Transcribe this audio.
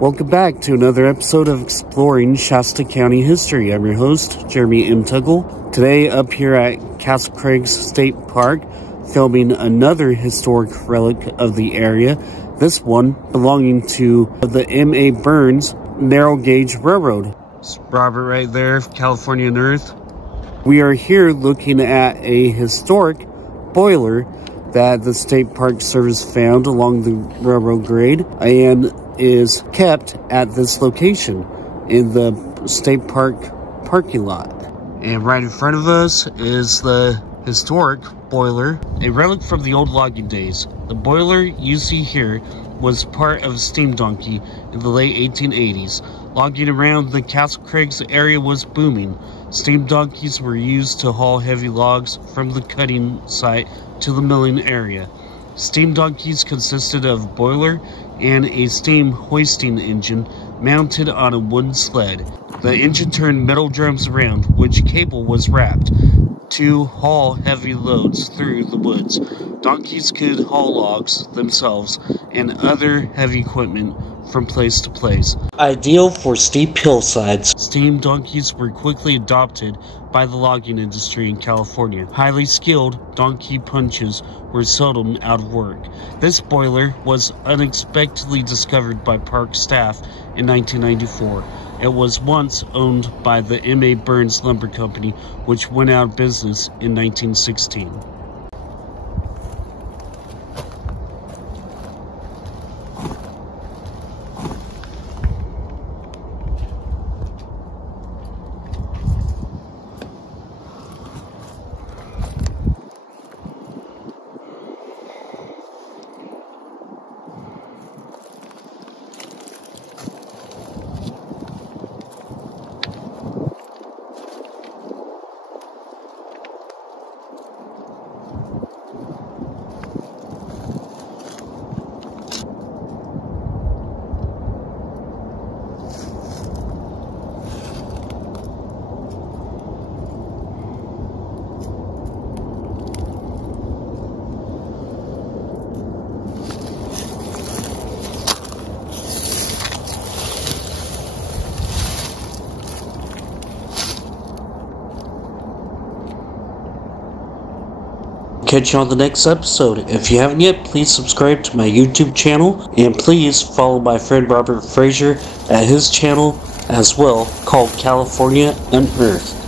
Welcome back to another episode of Exploring Shasta County History. I'm your host, Jeremy M. Tuggle. Today, up here at Castle Crags State Park, filming another historic relic of the area. This one belonging to the M.A. Burns Narrow Gauge Railroad. It's Robert right there, California and Earth. We are here looking at a historic boiler that the State Park Service found along the railroad grade and is kept at this location in the State Park parking lot. And right in front of us is the historic boiler, a relic from the old logging days. The boiler you see here was part of a steam donkey in the late 1880s. Logging around the Castle Crags area was booming. Steam donkeys were used to haul heavy logs from the cutting site to the milling area. Steam donkeys consisted of a boiler and a steam hoisting engine mounted on a wooden sled. The engine turned metal drums around, which cable was wrapped to haul heavy loads through the woods. Donkeys could haul logs themselves and other heavy equipment from place to place. Ideal for steep hillsides, steam donkeys were quickly adopted by the logging industry in California. Highly skilled donkey punches were seldom out of work. This boiler was unexpectedly discovered by park staff in 1994. It was once owned by the M.A. Burns Lumber Company, which went out of business in 1916. Catch you on the next episode. If you haven't yet, please subscribe to my YouTube channel, and please follow my friend Robert Frazier at his channel as well, called California and Earth.